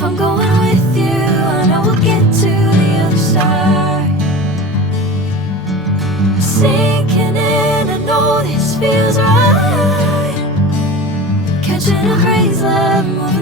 If I'm going with you, I know we'll get to the other side. Sinking in, I know this feels right. Catching a crazy love, moving